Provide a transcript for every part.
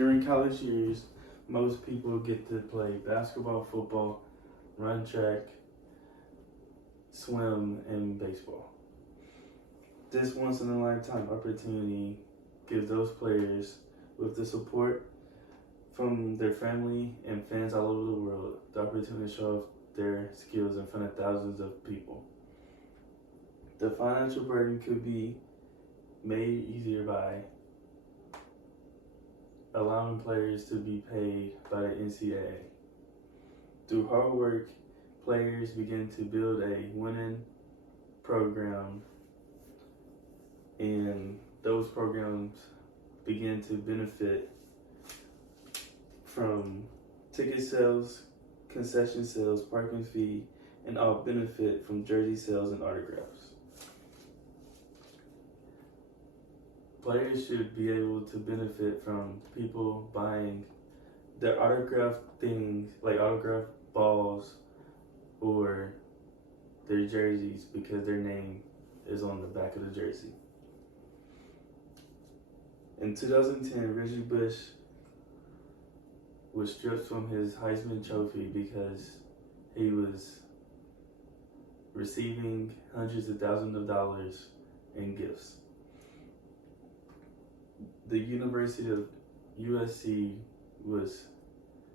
During college years, most people get to play basketball, football, run track, swim, and baseball. This once in a lifetime opportunity gives those players, with the support from their family and fans all over the world, the opportunity to show off their skills in front of thousands of people. The financial burden could be made easier by allowing players to be paid by the NCAA. Through hard work, players begin to build a winning program, and those programs begin to benefit from ticket sales, concession sales, parking fee, and all benefit from jersey sales and autographs. Players should be able to benefit from people buying their autographed things, like autographed balls or their jerseys, because their name is on the back of the jersey. In 2010, Reggie Bush was stripped from his Heisman Trophy because he was receiving hundreds of thousands of dollars in gifts. The University of USC was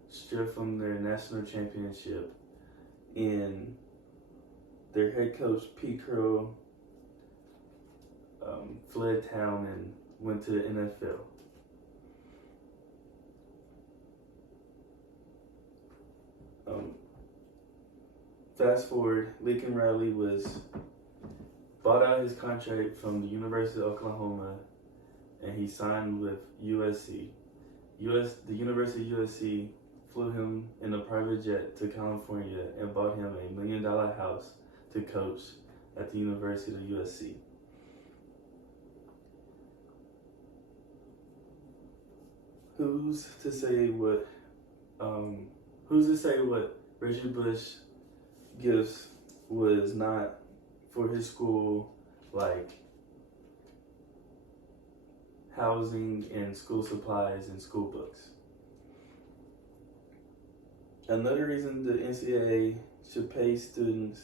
stripped from their national championship, and their head coach, Pete Carroll, fled town and went to the NFL. Fast forward, Lincoln Riley bought out his contract from the University of Oklahoma, and he signed with USC. The University of USC flew him in a private jet to California and bought him $1 million house to coach at the University of USC. Who's to say what Reggie Bush gifts was not for his school, like housing and school supplies and school books? Another reason the NCAA should pay students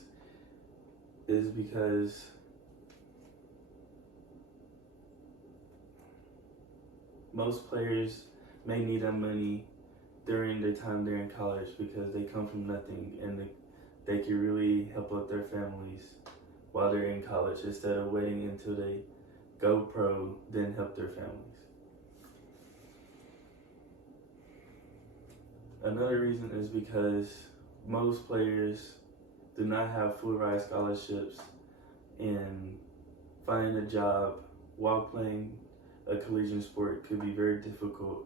is because most players may need that money during their time there in college, because they come from nothing and they can really help out their families while they're in college, instead of waiting until they go pro, then help their families. Another reason is because most players do not have full ride scholarships, and finding a job while playing a collegiate sport could be very difficult,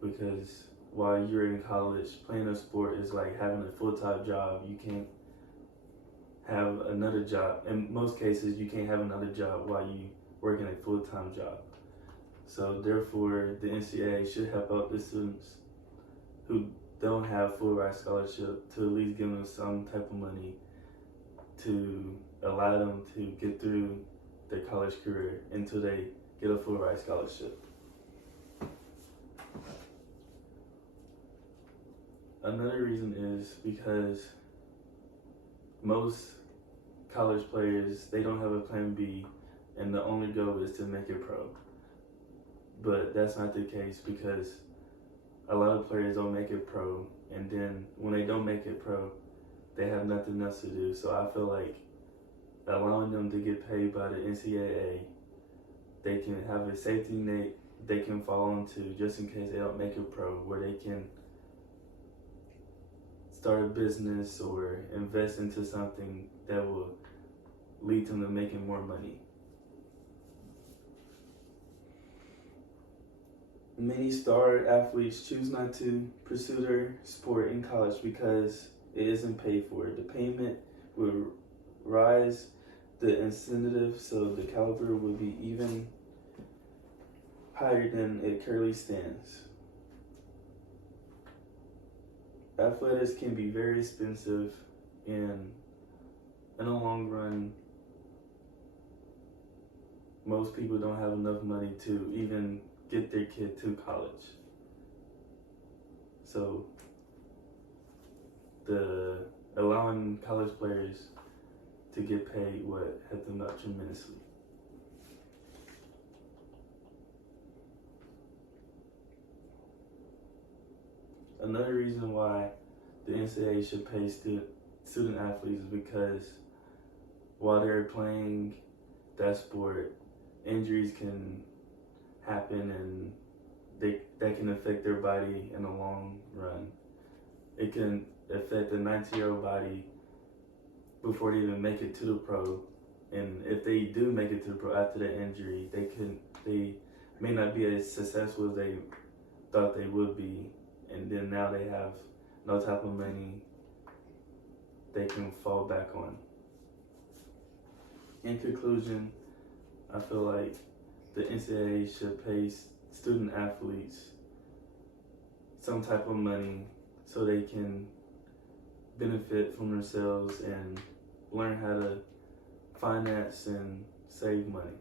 because while you're in college, playing a sport is like having a full-time job. You can't have another job. In most cases, you can't have another job while you working a full-time job. So therefore, the NCAA should help out the students who don't have full ride scholarship, to at least give them some type of money to allow them to get through their college career until they get a full ride scholarship. Another reason is because most college players, they don't have a plan B, and the only goal is to make it pro. But that's not the case, because a lot of players don't make it pro, and then when they don't make it pro, they have nothing else to do. So I feel like allowing them to get paid by the NCAA, they can have a safety net they can fall into just in case they don't make it pro, where they can start a business or invest into something that will lead them to making more money. Many star athletes choose not to pursue their sport in college because it isn't paid for. The payment will rise the incentive, so the caliber will be even higher than it currently stands. Athletics can be very expensive, and in the long run, most people don't have enough money to even get their kid to college. So the allowing college players to get paid would help them out tremendously. Another reason why the NCAA should pay student athletes is because while they're playing that sport, injuries can happen and that can affect their body in the long run. It can affect a 19-year-old body before they even make it to the pro. And if they do make it to the pro after the injury, they may not be as successful as they thought they would be. And then now they have no type of money they can fall back on. In conclusion, I feel like the NCAA should pay student athletes some type of money so they can benefit from themselves and learn how to finance and save money.